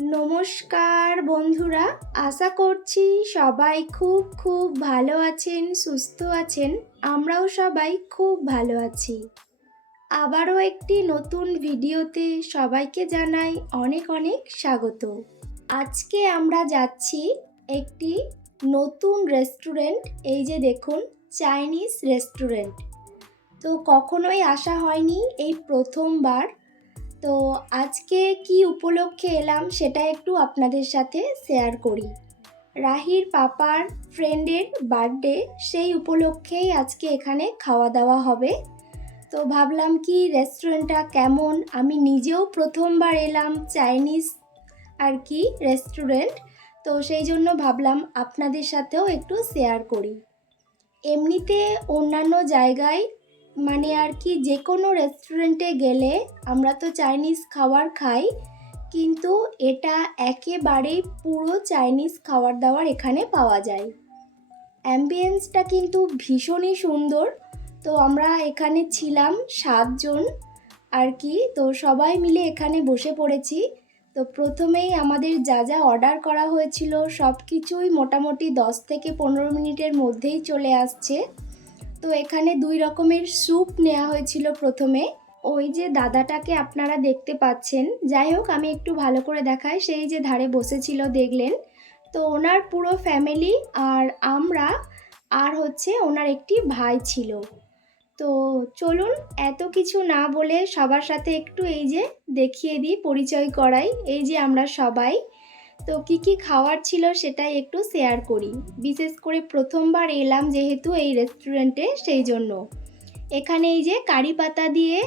নমস্কার বন্ধুরা, আশা করছি সবাই খুব খুব ভালো আছেন, সুস্থ আছেন, আমরাও সবাই খুব ভালো আছি। আবারও একটি নতুন ভিডিওতে সবাইকে জানাই অনেক অনেক স্বাগত। আজকে আমরা যাচ্ছি একটি নতুন রেস্টুরেন্ট, এই যে দেখুন, চাইনিজ রেস্টুরেন্ট। তো কখনোই আসা হয়নি এই প্রথমবার। তো আজকে কি উপলক্ষে এলাম সেটা একটু আপনাদের সাথে শেয়ার করি। রাহির পাপার ফ্রেন্ডের বার্থডে সেই উপলক্ষেই আজকে এখানে খাওয়া দাওয়া হবে। তো ভাবলাম কি রেস্টুরেন্টটা কেমন? আমি নিজেও প্রথমবার এলাম চাইনিজ আর কি রেস্টুরেন্ট তো সেই জন্য ভাবলাম আপনাদের সাথেও একটু শেয়ার করি। এমনিতে অন্যান্য জায়গায় মানে আর কি, যে কোনো রেস্টুরেন্টে গেলে আমরা তো চাইনিজ খাবার খাই, কিন্তু এটা একেবারেই পুরো চাইনিজ খাবার দাবার এখানে পাওয়া যায়। অ্যাম্বিয়েন্সটা কিন্তু ভীষণই সুন্দর। তো আমরা এখানে ছিলাম সাতজন আর কি, তো সবাই মিলে এখানে বসে পড়েছি। তো প্রথমেই আমাদের যা যা অর্ডার করা হয়েছিল সব কিছুই মোটামুটি দশ থেকে পনেরো মিনিটের মধ্যেই চলে আসছে। তো এখানে দুই রকমের স্যুপ নেওয়া হয়েছিল প্রথমে। ওই যে দাদাটাকে আপনারা দেখতে পাচ্ছেন। যাই হোক, আমি একটু ভালো করে দেখাই। সেই যে ধারে বসেছিল, দেখলেন। তো ওনার পুরো ফ্যামিলি আর আমরা আর হচ্ছে ওনার একটি ভাই ছিল। তো চলুন, এত কিছু না বলে সবার সাথে একটু এই যে দেখিয়ে দিই, পরিচয় করাই। এই যে আমরা সবাই। তো কি কি খাওয়ার ছিল সেটাই একটু শেয়ার করি। বিশেষ করে প্রথমবার এলাম যেহেতু এই রেস্টুরেন্টে সেই জন্য। এখানে এই যে কারি পাতা দিয়ে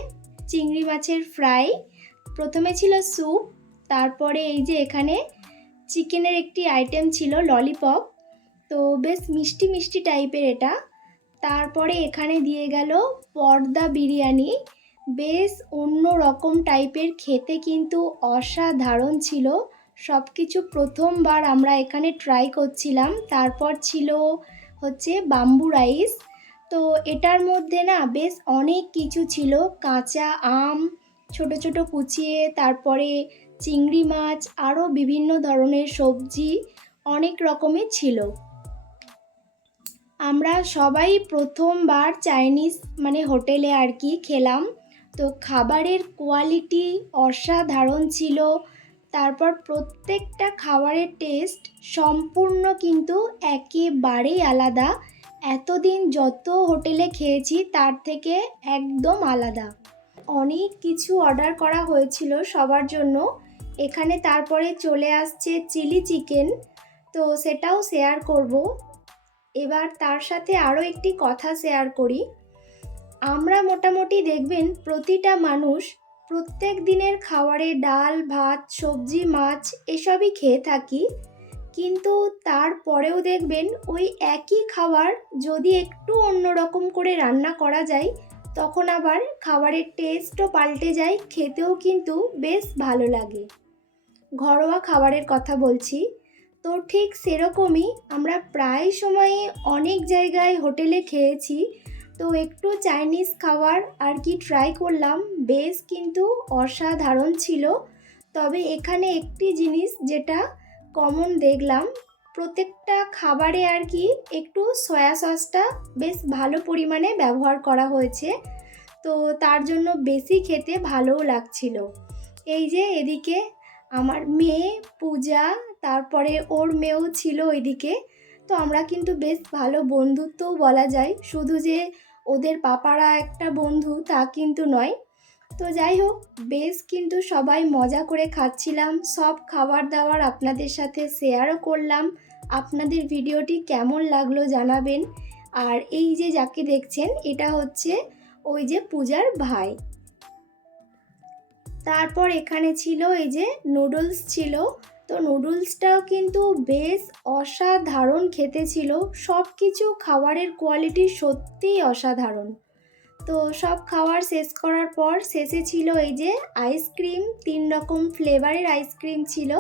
চিংড়ি মাছের ফ্রাই প্রথমে ছিল স্যুপ তারপরে এই যে এখানে চিকেনের একটি আইটেম ছিল ললিপপ তো বেশ মিষ্টি মিষ্টি টাইপের এটা। তারপরে এখানে দিয়ে গেল পর্দা বিরিয়ানি। বেশ অন্য রকম টাইপের খেতে কিন্তু অসাধারণ ছিল। সব কিছু প্রথমবার আমরা এখানে ট্রাই করছিলাম। তারপর ছিল হচ্ছে বাম্বু রাইস তো এটার মধ্যে না বেশ অনেক কিছু ছিল। কাঁচা আম, ছোট ছোট কুচিয়ে, তারপরে চিংড়ি মাছ আরও বিভিন্ন ধরনের সবজি অনেক রকমের ছিল। আমরা সবাই প্রথমবার চাইনিজ মানে হোটেলে আর কি খেলাম। তো খাবারের কোয়ালিটি অসাধারণ ছিল। তারপর প্রত্যেকটা খাবারের টেস্ট সম্পূর্ণ কিন্তু একেবারেই আলাদা। এতদিন যত হোটেলে খেয়েছি, তার থেকে একদম আলাদা। অনেক কিছু অর্ডার করা হয়েছিল সবার জন্য। এখানে তারপরে চলে আসছে চিলি চিকেন তো সেটাও শেয়ার করব। এবার তার সাথে আরও একটি কথা শেয়ার করি। আমরা মোটামুটি দেখবেন, প্রতিটা মানুষ প্রত্যেক দিনের খাবারে ডাল, ভাত, সবজি, মাছ এসবই খেয়ে থাকি। কিন্তু তারপরেও দেখবেন ওই একই খাবার যদি একটু অন্যরকম করে রান্না করা যায়, তখন আবার খাবারের টেস্টও পাল্টে যায়, খেতেও কিন্তু বেশ ভালো লাগে। ঘরোয়া খাবারের কথা বলছি, তো ঠিক সেরকমই আমরা প্রায় সময়ে অনেক জায়গায় হোটেলে খেয়েছি। তো একটু চাইনিজ খাবার আর কি ট্রাই করলাম। বেশ কিন্তু অসাধারণ ছিল। তবে এখানে একটি জিনিস যেটা কমন দেখলাম, প্রত্যেকটা খাবারে আর কি একটু সয়া সসটা বেশ ভালো পরিমাণে ব্যবহার করা হয়েছে। তো তার জন্য বেশি খেতে ভালোও লাগছিল। এই যে এদিকে আমার মেয়ে পূজা, তারপরে ওর মেয়েও ছিল ওইদিকে। তো আমরা কিন্তু বেশ ভালো বন্ধুত্বও বলা যায়। শুধু যে ওদের পাপারা একটা বন্ধু তা কিন্তু নয়। তো যাই হোক, বেশ কিন্তু সবাই মজা করে খাচ্ছিলাম। সব খাবার দাবার আপনাদের সাথে শেয়ারও করলাম। আপনাদের ভিডিওটি কেমন লাগল জানাবেন। আর এই যে যাকে দেখছেন, এটা হচ্ছে ওই যে পূজার ভাই। তারপর এখানে ছিল এই যে নুডলস ছিল। তো নুডলসটাও কিন্তু বেশ অসাধারণ খেতে ছিল। সব কিছু খাবারের কোয়ালিটি সত্যিই অসাধারণ। তো সব খাবার শেষ করার পর শেষে ছিল এই যে আইসক্রিম, তিন রকম ফ্লেভারের আইসক্রিম ছিল।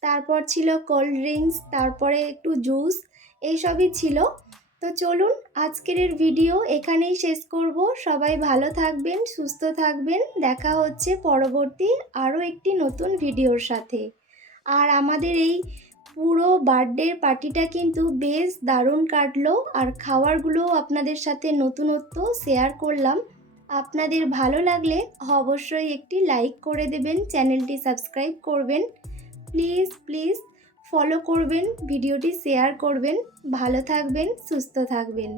তারপর ছিল কোল্ড ড্রিঙ্কস, তারপরে একটু জুস এইসবই ছিল। তো চলুন আজকের ভিডিও এখানেই শেষ করব। সবাই ভালো থাকবেন, সুস্থ থাকবেন। দেখা হচ্ছে পরবর্তী আরও একটি নতুন ভিডিওর সাথে। আর আমাদের এই পুরো বার্থডের পার্টিটা কিন্তু বেশ দারুণ কাটলো। আর খাবারগুলোও আপনাদের সাথে নতুনত্ব শেয়ার করলাম। আপনাদের ভালো লাগলে অবশ্যই একটি লাইক করে দেবেন, চ্যানেলটি সাবস্ক্রাইব করবেন। প্লিজ প্লিজ ফলো করবেন, ভিডিওটি শেয়ার করবেন। ভালো থাকবেন, সুস্থ থাকবেন।